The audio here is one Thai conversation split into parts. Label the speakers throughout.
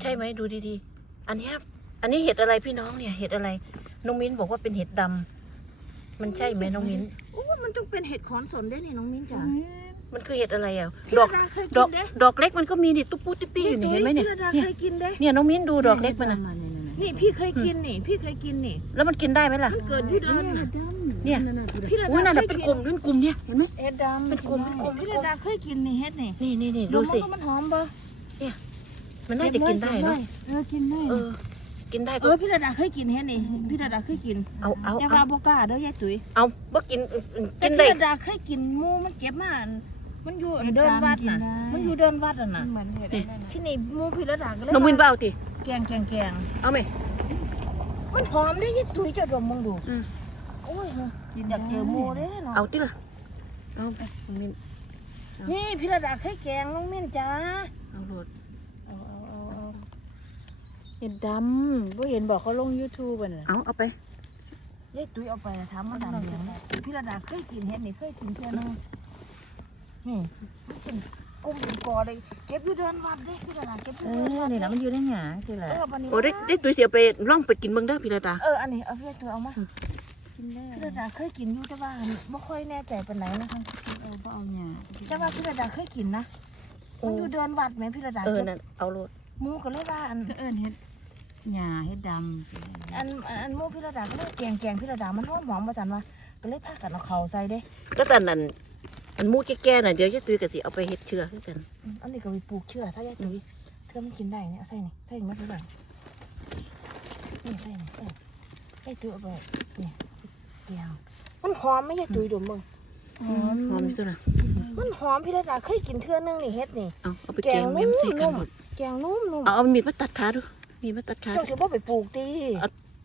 Speaker 1: ใช่ไหมดูดีๆ อันเนี้ยอันนี้เห็ดอะไรพี่น้องเนี่ยเห็ดอะไร น้องมิ้นบอกว่าเป็นเห็ดดำมันใช่ไหมน้องมิ้น
Speaker 2: โอ้มันต้องเป็นเห็ดขอนสนได้นี่น้องมิ้นจ๋า
Speaker 1: มันคือเห็ดอะไรอะ
Speaker 2: พี่
Speaker 1: ดอก
Speaker 2: ระดาเคย
Speaker 1: ด
Speaker 2: กิ
Speaker 1: อก
Speaker 2: นเด้
Speaker 1: ดอกเล็กมันก็มีนี่ตุ๊บปุ๊ติ๊บปี้อยู่นี่เห็นไหมเนี่ย
Speaker 2: พี่ระดา
Speaker 1: เนี่ย
Speaker 2: เคยกินเด้
Speaker 1: เนี่ยน้องมิ้นดูดอกเล็กมันนะ
Speaker 2: นี่พี่เคยกินนี่ พี่เคยกินนี่
Speaker 1: แล้วมันกินได้ไหมล่ะ
Speaker 2: มันเกิดอยู่เดินน่ะ
Speaker 1: เนี่ย
Speaker 2: พี่ระ
Speaker 1: อุ้ย
Speaker 2: ดา
Speaker 1: นั่น
Speaker 2: เค
Speaker 1: น่ะ
Speaker 2: ย
Speaker 1: เป็น
Speaker 2: กิน
Speaker 1: กลุ่มเป็นกลุ่มเนี่ยเห็นไหม
Speaker 2: เห็ดดำเป็นกลุ่มเป็นกลุ่มพี่ระดาเคยกินนี่เห็ดนี่
Speaker 1: นี่นี่นี่ดูสิ
Speaker 2: ลองมันหอมปะ
Speaker 1: มันน่าจะกินได้เนาะ
Speaker 2: เออกินได้
Speaker 1: เออ กินได้
Speaker 2: เอ
Speaker 1: ก็
Speaker 2: อพี่ระดาเคยกินเห็ดนี่พี่ระดาเคยกิน
Speaker 1: เอาเอา
Speaker 2: แต่
Speaker 1: เอา
Speaker 2: ว่าโบกล้าเด้อยายตุ๋ย
Speaker 1: เอาบ่กิน
Speaker 2: แต่
Speaker 1: กินได้
Speaker 2: พี่ระดาเคยกินหมูมันเก็บมาอันมันอยู่อันเดินวัดน่ะ มันอยู่เดินวัดอะน่ะ
Speaker 3: เหมือนเห็ด
Speaker 1: นี่
Speaker 2: ที่นี่หมูพี่ระดาก็เลย
Speaker 1: น้องมิ้นเปล่าติ
Speaker 2: แกงแกงแกง
Speaker 1: เอาไหม
Speaker 2: มันหอมได้ยายตุ๋ยเจะดมมึงดู
Speaker 1: อืม
Speaker 2: โอ้ยอยากเจอหมูเด้เนาะ
Speaker 1: เอาติล่ะเอาไปน้องมิ้น
Speaker 2: นี่พี่ระดาเคยแกงน้องมิ้นจ้า
Speaker 1: เอาโหลด
Speaker 2: เอาเอาเอาเอา
Speaker 3: เห็ดดำบ่เห็นบอกเขาลง YouTube อะน่ะ
Speaker 1: เอาเอาไป
Speaker 2: ยายตุ้ยเอาไปถามมันดำเหลืองพี่ระดาเคยกินเห็ดนี่เคยกินเพื่อนนึงนี่มันเป็นกลุ่มเป็นกอเลยเก็บอยู่เดินวัดเด้พี่ระดาเก็บอยู่
Speaker 3: เอ
Speaker 2: เดิน
Speaker 3: อ
Speaker 2: วัด
Speaker 3: นี่แหละมันอยู่ในหยาสิแหละ
Speaker 2: เออวันนี้
Speaker 1: โอ้ได้ได้ตุ้ยเสียไปล่องไปกินเบิ่งเด้อพี่ระดา
Speaker 2: เอออันนี้เอาพี่ตุ้ยเอามา
Speaker 3: กินได้
Speaker 2: พี่ระดาเคยกินอยู่แต่ว่าไม่ค่อยแน่ใจปานไหนนะคะ
Speaker 3: เออบ่เอาหยา
Speaker 2: แต่ว่าพี่ระดาเคยกินนะมันอยู่เดินวัดไหมพี่ระดา
Speaker 1: เออ
Speaker 2: เก็บ
Speaker 1: นั่นเอาโหลด
Speaker 2: หมูก็เลยว่าอัน
Speaker 3: ก็เอิ้นเห็ด หยาเห็ดดำ
Speaker 2: อันอันหมูพี่ระดาก็เลยแกงแกงพี่ระดามันหอมหอมมาจันว่าก็เลยพากันเอาเขาใส่เด้
Speaker 1: ก็แต่นั่นอันหมูแก่ๆน่ะเดี๋ยวยายตุ้ยก็สิเอาไปเฮ็ดเชื้อคือกัน
Speaker 2: อืมอันนี้ก็ไปปลูกเชื่อถ้ายายตุ้ยเธอมันกินได้เนี่ยเอาใส่นี่ใส่มาพี่ระดานี่ใส่นี่เออใส่ตุ้ยเอาไปนี่เจียวมันหอมไหมยายตุ้ยดมมึง
Speaker 3: หอม
Speaker 1: หอมอยู่ตัวน่ะ
Speaker 2: มันหอมพี่ระดาเคยกินเทื่อนึงนี่เฮ็ดนี่
Speaker 1: เอาเอาไป
Speaker 2: แก
Speaker 1: แก
Speaker 2: ง
Speaker 1: ง
Speaker 2: นุ่ม
Speaker 1: แม่มใส่กัน
Speaker 2: นุ่ม
Speaker 1: หมด
Speaker 2: แกงนุ่มนุ่ม
Speaker 1: เอาเอามีดมาตัดขาดู มีดมาตัดขา
Speaker 2: เจ้า
Speaker 1: ดู
Speaker 2: สิบ่ไปปลูกตี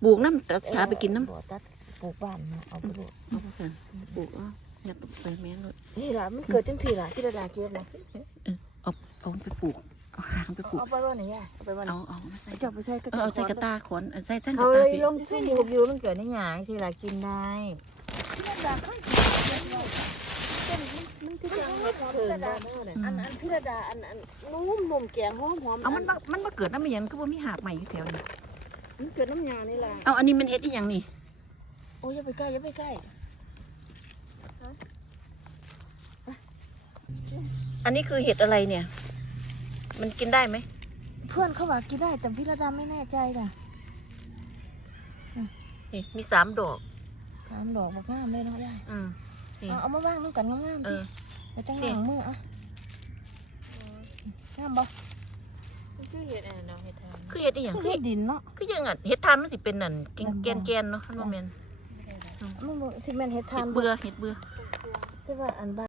Speaker 1: ปลูกน้ำตัดขาไปกินน้ำ
Speaker 2: บ่ตัดปลูกบ้านเนาะเอาไปปลูก
Speaker 1: เอาไปกันปลูกเอาอยากไปแม่นเลย
Speaker 2: นี่ล่ะมันเกิดจังซี่ล่ะพี่ระดาเก็บนะ
Speaker 1: เอาเอาไปปลูกเอาหางไปปลูก
Speaker 2: เอาไปบ่ไหนย่าเอาไปบ่ไหน
Speaker 1: เอาเอามาใส่
Speaker 2: เจ้าไปใส่กระ
Speaker 1: เออเอาใส่กระตาขอนเอาใส่ทั้งก
Speaker 3: เขา
Speaker 1: ระ
Speaker 3: เล
Speaker 1: ตายพี่
Speaker 3: ลงที่ยูบอยู่มันเกิดในหยาสิล่ะกินได้
Speaker 2: พี่ระดาเคยกินเป็นมันคือจังหอม พี่ระดาอันอันพี่ระดาอันอันนุ่มนุ่มแกงหอมหอม
Speaker 1: เอามันมามันมาเกิดน้ำมันหยังก็บ่มีหากใหม่อยู่แถวนี้
Speaker 2: มันเกิดน้ำยานี่ล่ะ
Speaker 1: เอาอันนี้มันเฮ็ดอีหยังนี่
Speaker 2: โอ้ยอย่าไปใกล้อย่าไปใกล้
Speaker 1: อันนี้คือเห็ดอะไรเนี่ย มันกินได้ไหม
Speaker 2: เพื่อนเขาว่ากินได้แต่พี่ระดาไม่แน่ใจน่ะ
Speaker 1: นี่มีสามดอก
Speaker 2: สามดอกบักงามเลยเนาะย่า
Speaker 1: อืมนี่
Speaker 2: เอาเอามาวางน้ำกันงามๆ
Speaker 1: เอ
Speaker 2: สิ
Speaker 1: อ
Speaker 2: แล้วจังหลังมืออะงามบ่
Speaker 3: คือเห็ดอันเนาะเห็ดทาน
Speaker 1: คือเห็ดอีหยัง
Speaker 2: คือ
Speaker 1: คือ
Speaker 2: เฮ็ดดินเนาะ
Speaker 1: คือยังอะเห็ดทานมันสิเป็นนั่นแกนแกนแกนเนาะคันว่าแม่น
Speaker 2: มันบ่สิแม่นเฮ็ดทา
Speaker 1: เห็
Speaker 2: น
Speaker 1: ด
Speaker 2: บ่
Speaker 1: เบื่อเห็ดเบื่อ
Speaker 2: แต่ว่าอันบา